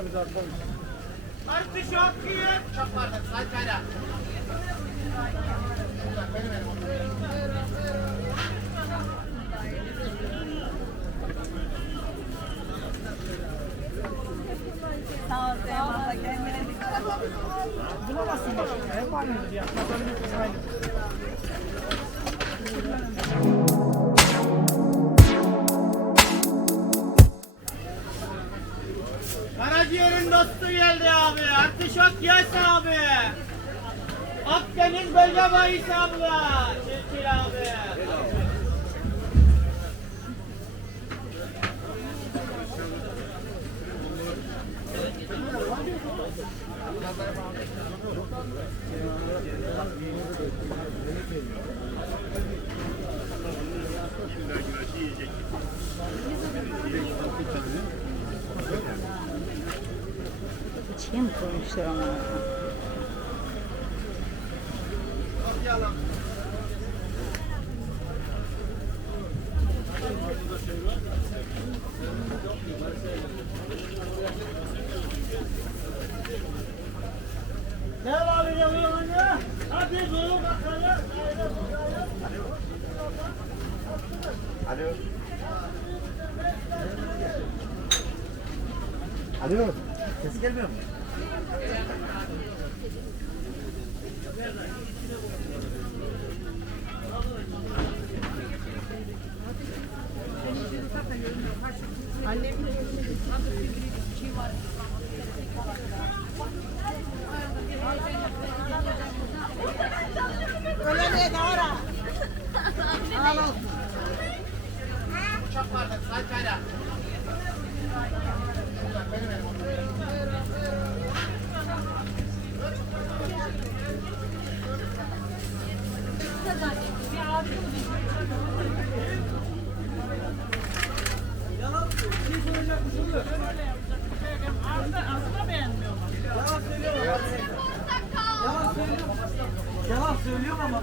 Artı şarkıyı. Çok vardı. Saçayla. Sağ ol Seyhan. Kendine dikkat et. Bulamazsın başka. Hep aynıdır ya. Pazarın hepsi aynı. Karaciğerin dostu geldi abi. Artişok yes abi. Akdeniz bölge bahis abla. Çirkin abi. İçine mi koymuşlar ama? Ne var abi yanına? Hadi dur bakalım. Alo. Alo. Sesi gelmiyor mu? Öyle değil ara. Çok vardı. Saçayla. Yalan söylüyorum ama.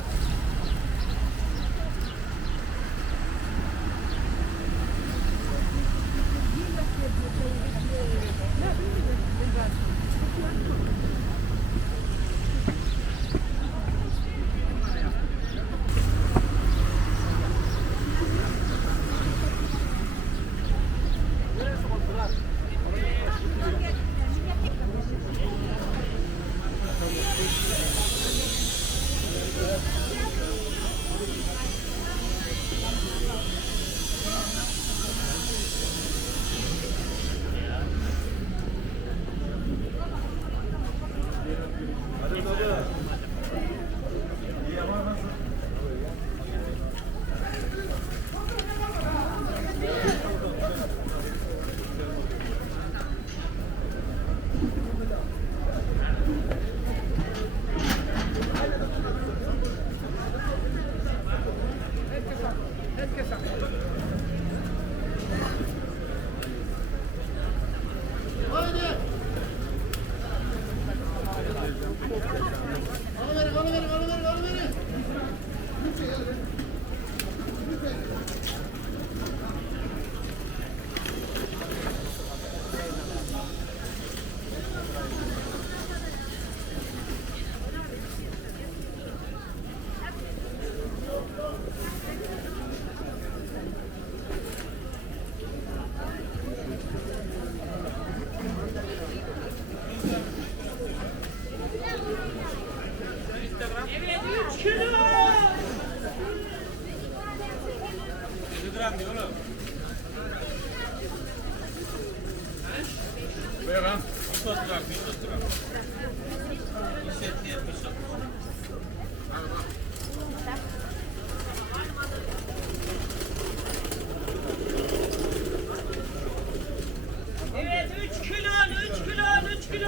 Evet 3 kilo, 3 kilo, 3 kilo.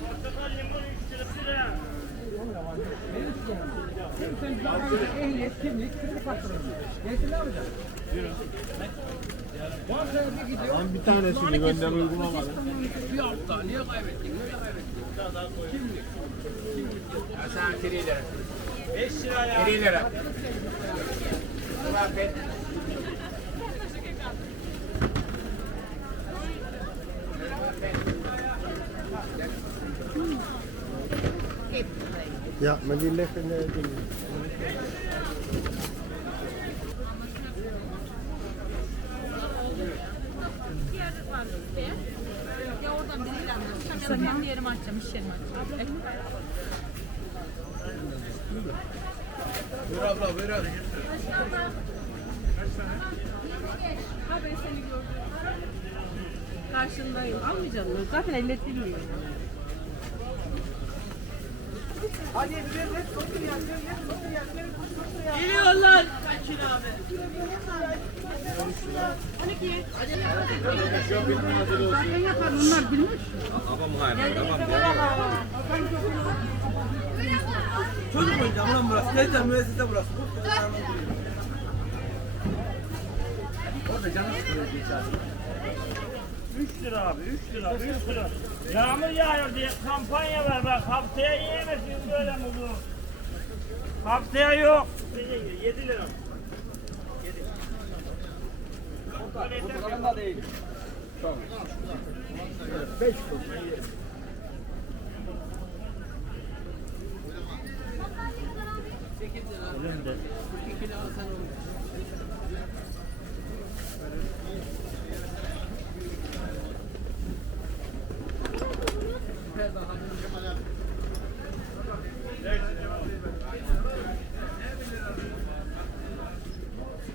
Portakal limon 3 lira. sen zaten ehliyet, kimlik faturası. Neyse ne yapacaksın? Bankaya bir gidiyor. Lan bir tanesini gönder uygulamadı. Bir hafta niye kaybettin? Niye kaybettin? Kimlik. Ya sana kiriler. 5 lira ya. Kiriler. Ulan ben Yapma dilletin ne değil. Ya oradan biriyle anlaşacağım ya da kendi yerimi açacağım, iş yerimi açacağım. buyur abla buyur abi. Ha ben seni gördüm. Karşındayım. Almayacağım ben. Zaten elletilmiyor. Geliyorlar. Kaçın abi. Çocuk oyuncağı lan burası. Teyze müessese burası. Orada canı sıkılıyor geçer. 3 lira abi, 3 lira, 3 lira. Yağmur yağıyor diye kampanya var bak. Haftaya yiyemezsin böyle mi bu? Haftaya yok. 7 lira. Orada değil. Tamam. 5 kuruş.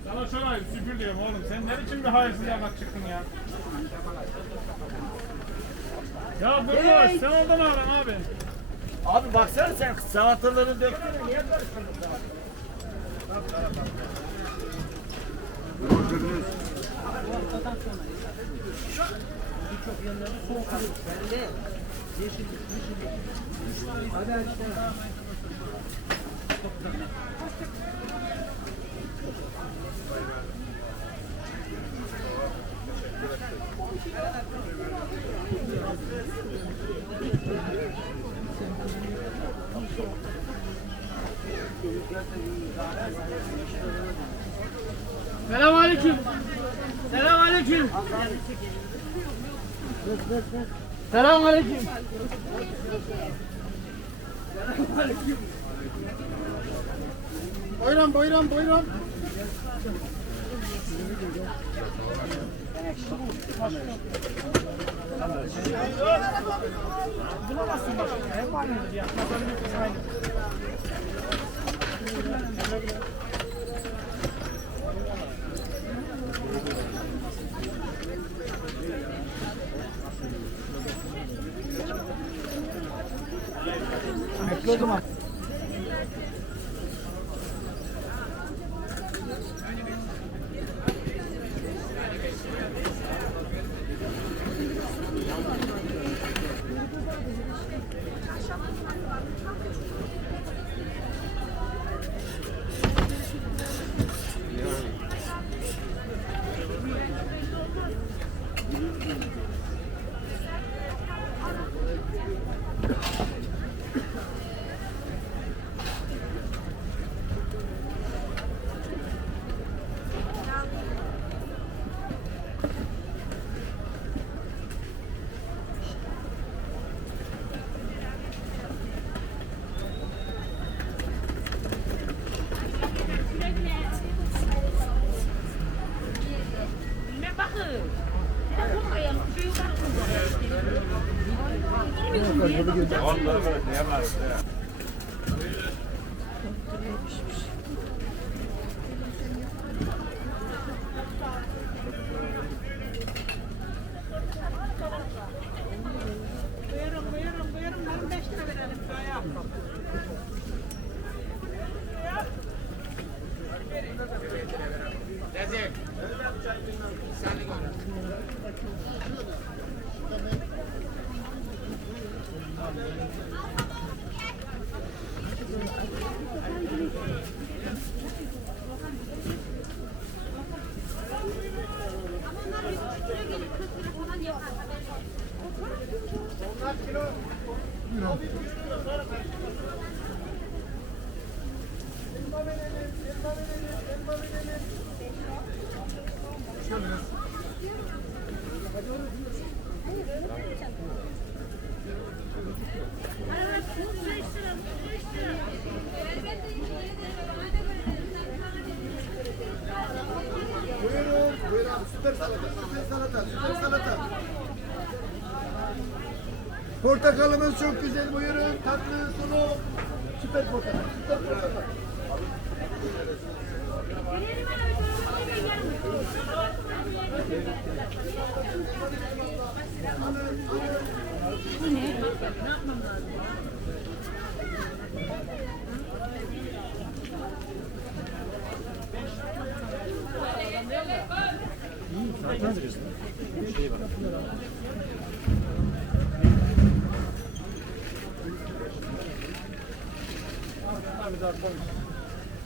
Sana şurayı süpür diyorum oğlum. Sen ne biçim bir hayırsız yamak çıktın ya? Ya dur sen oradan aran abi. Abi baksana sen salataları döktün. Niye karıştırdın? Selamünaleyküm. Selamünaleyküm. Selamünaleyküm. Buyurun buyurun buyurun. Bulamazsın başka. Hep aynı ya. Pazarın hepsi aynı. Bekle o zaman. Recep. Sen de gör. Buyurun, buyurun. Süper salata, süper salata, süper salata. Portakalımız çok güzel, buyurun. Tatlı, sulu. Süper portakal, süper portakal.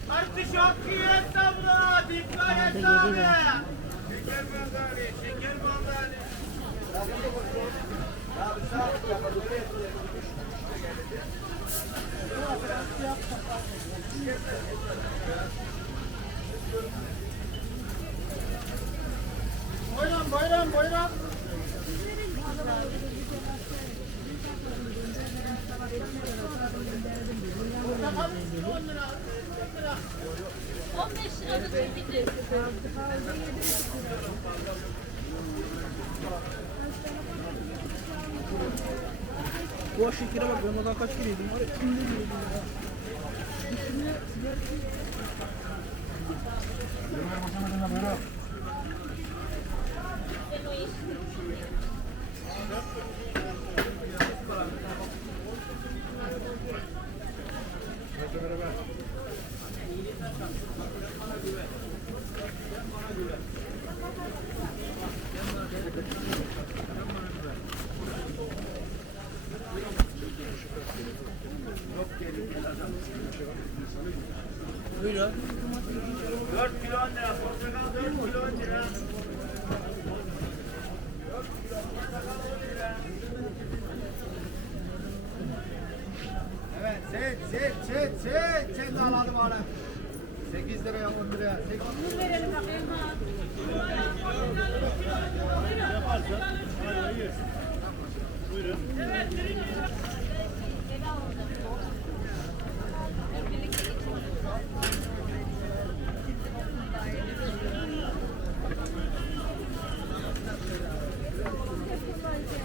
Artişok yiyorsa bro. Dikkat et abi. Şeker mandali. Şeker mandali. Buyurun, buyurun, buyurun. Portakalımız 10 lira. 15 lira da çekildi. Bu şekere bak ben oradan kaç kere yedim var ya. Buyurun. 4 kilo 10 lira. Portakal 4 kilo 10 lira. Evet, set de alalım bana. 8 liraya, 10 liraya. 8 Verelim bakayım ha.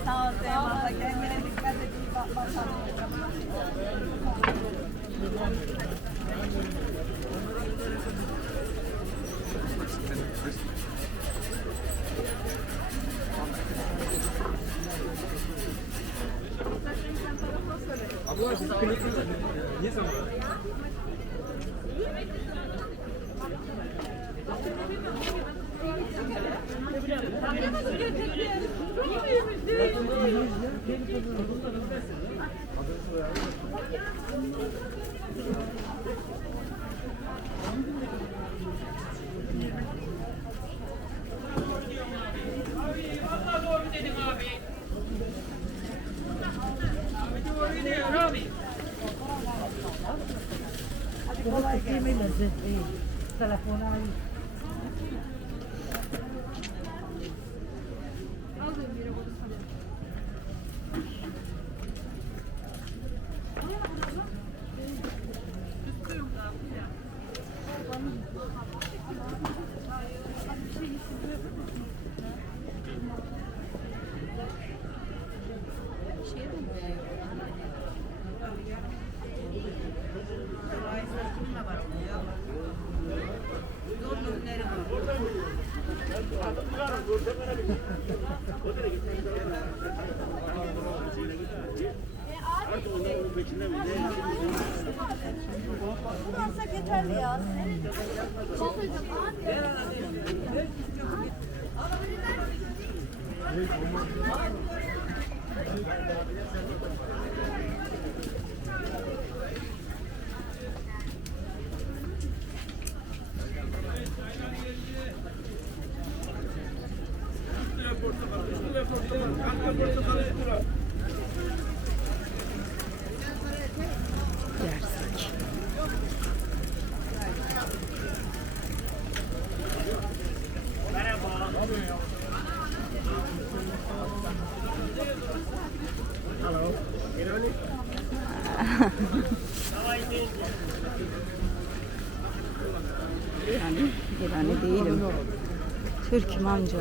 Sağ ol Seyhan. Kendine dikkat et. Bak bakalım. Kolay gelsin. Telefonu al. Kullansak yeterli ya. Merhaba. İranlı değilim. Türk'üm amca.